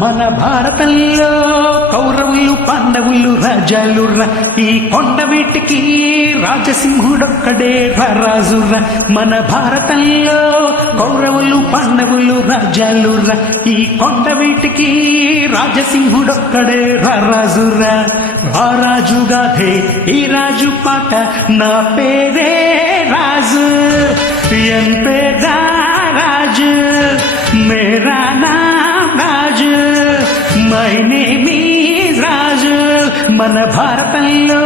మన భారతంలో కౌరవులు పాండవులు రాజాలుర్ర, ఈ కొండ వీటికి రాజసింహుడొక్కడే రాజుర్ర. మన భారతంలో కౌరవులు పాండవులు రాజాలుర్ర, ఈ కొండ వీటికి రాజసింహుడొక్కడే రాజుర్ర. ఆ రాజుగాథే ఈ రాజు పాట, నా పేరే రాజు, ఎన్ పేదా రాజు, మేరా నామ్ రాజు, మై నేమ్ ఈజ్ రాజు. మన భారతంలో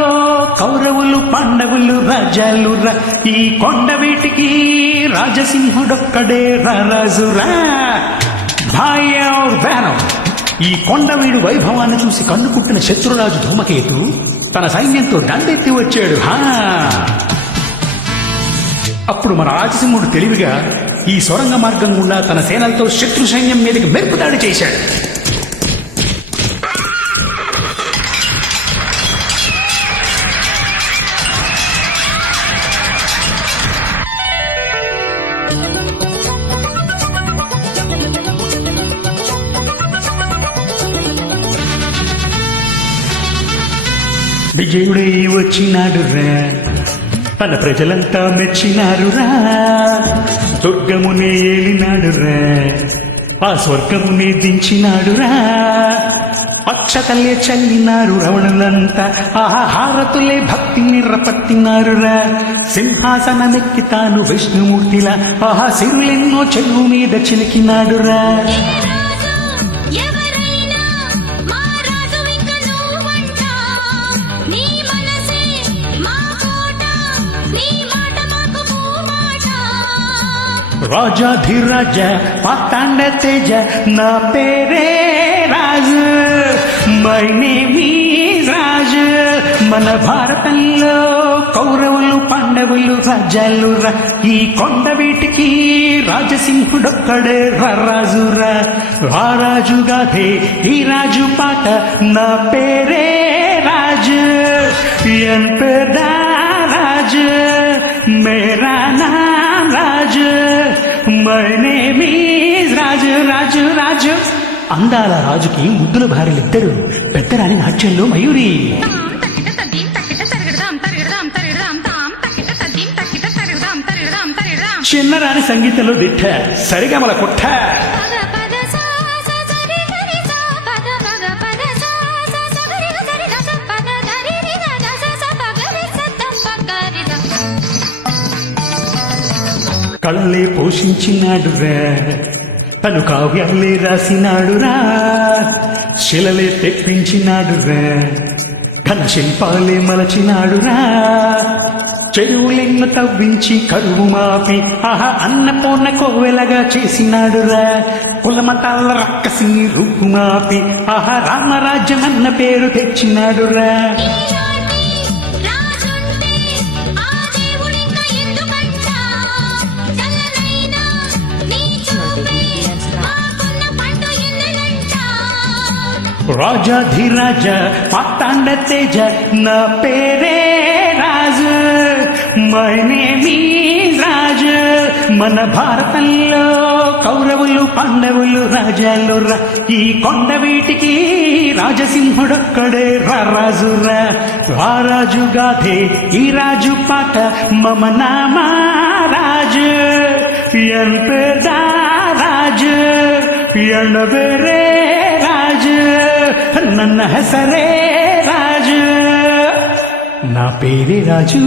కౌరవులు పాండవులు రాజాలురా, ఈ కొండ వీటికి రాజసింహుడొక్కడే రాజురా. భాయ్ ఔర్ బహనో, ఈ కొండవీడు వైభవాన్ని చూసి కన్నుకుట్టిన శత్రురాజు ధూమకేతు తన సైన్యంతో దండెత్తి వచ్చాడు. అప్పుడు మన రాజసింహుడు తెలివిగా ఈ సొరంగ మార్గం గుండా తన సేనలతో శత్రు సైన్యం మీదకి మెరుపుదాడి చేశాడు. విజయుడై వచ్చినాడురా, తన ప్రజలంతా మెచ్చినారురా. దుర్గమునే ఏలినాడురా, ఆ స్వర్గమునే దించినాడురా. అక్షతలే చల్లినారు రవణులంతా, హారతులే భక్తిని రపత్తినారురా. సింహాసనమెక్కి తాను విష్ణుమూర్తిలా సిరులెన్నో చెరువు మీద చిలికినాడురా. రాజాధిరాజ పాతాండ తేజ, నా పేరే రాజు, మై నేమ్ ఈజ్ రాజు. మన భారతంలో కౌరవులు పాండవులు రాజాలురా, ఈ కొండ వీటికి రాజసింహుడొక్కడే రాజురా. ఆ రాజుగాథే ఈ రాజు పాట, నా పేరే రాజు, ఎన్ పేదా రాజు, మేరా నామ్ రాజు, మై నేమ్ ఈజ్ రాజు రాజు రాజు. అందాల రాజుకి ముద్దుల భార్యలిద్దరు, పెద్దరాణి నాట్యంలో మయూరి. చిన్నరాణి సంగీతంలో దిట్ట, సరిగమల కొట్ట. కళ్ళే పోషించినాడురా, తను కావ్యాలే రాసినాడురా. శిలలే తెప్పించినాడురా, ఘన శిల్పాలే మలచినాడురా. చెరువులెన్న తవ్వించి కరువు మాపి అన్నపూర్ణ కోవెలగా చేసినాడురా. కులమతాల రక్కసిని రూపు మాపి రామరాజ్యం అన్న పేరు తెచ్చినాడురా. రాజాధిరాజ పాతాండ తేజ, నా పేరే రాజు, మై నేమ్ ఈజ్ రాజు. మన భారతంలో కౌరవులు పాండవులు రాజాలురా, ఈ కొండ వీటికి రాజసింహుడొక్కడే రాజురా. ఆ రాజు గాథే ఈ రాజు పాట, మమ నామ రాజు, ఎన్ పేదా రాజు, ఎన్న ಬೇರೆ ರಾಜು, ನನ್ನ ಹೆಸರೇ ರಾಜು, నా పేరే రాజు.